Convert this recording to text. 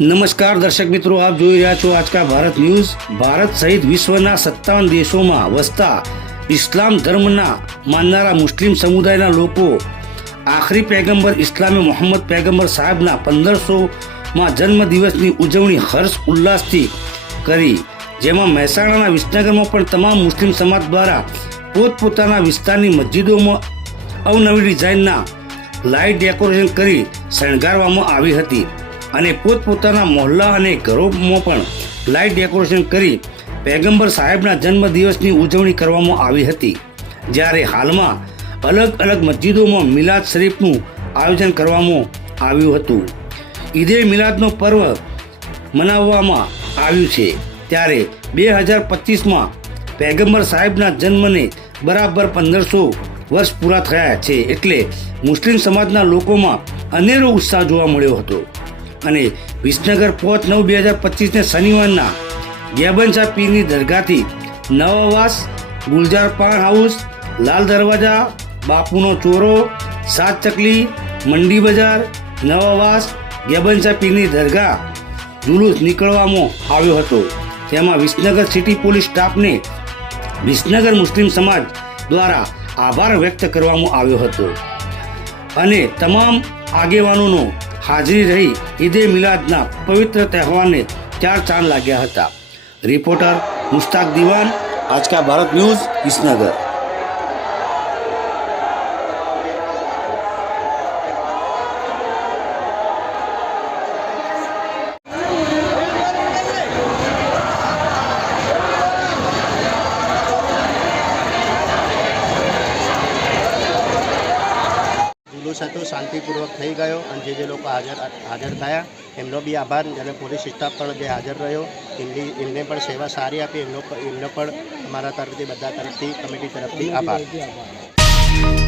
નમસ્કાર દર્શક મિત્રો, આપ જોઈ રહ્યા છો આજકા ભારત ન્યૂઝ. ભારત સહિત વિશ્વના સત્તાવન દેશોમાં વસતા ઇસ્લામ ધર્મના માનનારા મુસ્લિમ સમુદાયના લોકો આખરી પેગમ્બર ઇસ્લામે મોહમ્મદ પેગમ્બર સાહેબના પંદરસોમાં જન્મદિવસની ઉજવણી હર્ષ ઉલ્લાસથી કરી, જેમાં મહેસાણાના વિસનગરમાં પણ તમામ મુસ્લિમ સમાજ દ્વારા પોતપોતાના વિસ્તારની મસ્જિદોમાં અવનવી ડિઝાઇનના લાઇટ ડેકોરેશન કરી શણગારવામાં આવી હતી. અને પોતપોતાના મોહલ્લા અને ઘરોમાં પણ લાઇટ ડેકોરેશન કરી પેગમ્બર સાહેબના જન્મદિવસની ઉજવણી કરવામાં આવી હતી. જ્યારે હાલમાં અલગ અલગ મસ્જિદોમાં મિલાદ શરીફનું આયોજન કરવામાં આવ્યું હતું. ઈદે મિલાદનો પર્વ મનાવવામાં આવ્યું છે. ત્યારે બે હજાર પચીસમાં પેગમ્બર સાહેબના જન્મને બરાબર પંદરસો વર્ષ પૂરા થયા છે. એટલે મુસ્લિમ સમાજના લોકોમાં અનેરો ઉત્સાહ જોવા મળ્યો હતો. અને વિસનગર પોચ નવ બે હજાર પચીસને શનિવારના ગેબનશાહ પીરની દરગાહથી નવાવાસ ગુલજાર પાન હાઉસ, લાલ દરવાજા, બાપુનો ચોરો, સાત ચકલી, મંડી બજાર નવાવાસ ગેબનશા પીરની દરગાહ જુલુસ નીકળવામાં આવ્યો હતો. તેમાં વિસનગર સિટી પોલીસ સ્ટાફને વિસનગર મુસ્લિમ સમાજ દ્વારા આભાર વ્યક્ત કરવામાં આવ્યો હતો. અને તમામ આગેવાનોનો હાજરી રહી ઈદે મિલાદના પવિત્ર તહેવારને ચાર ચાંદ લાગ્યા હતા. રિપોર્ટર મુશ્તાક દિવાન આજકા ભારત ન્યૂઝ વિસનગર જુલુસ હતો, શાંતિપૂર્વક થઈ ગયો અને જે જે લોકો હાજર હાજર થયા, એમનો બી આભાર અને પોલીસ સ્ટાફ પણ જે હાજર રહ્યો. એમની, એમને પણ સેવા સારી આપી, એમનો એમનો પણ અમારા તરફથી, બધા તરફથી, કમિટી તરફથી આભાર.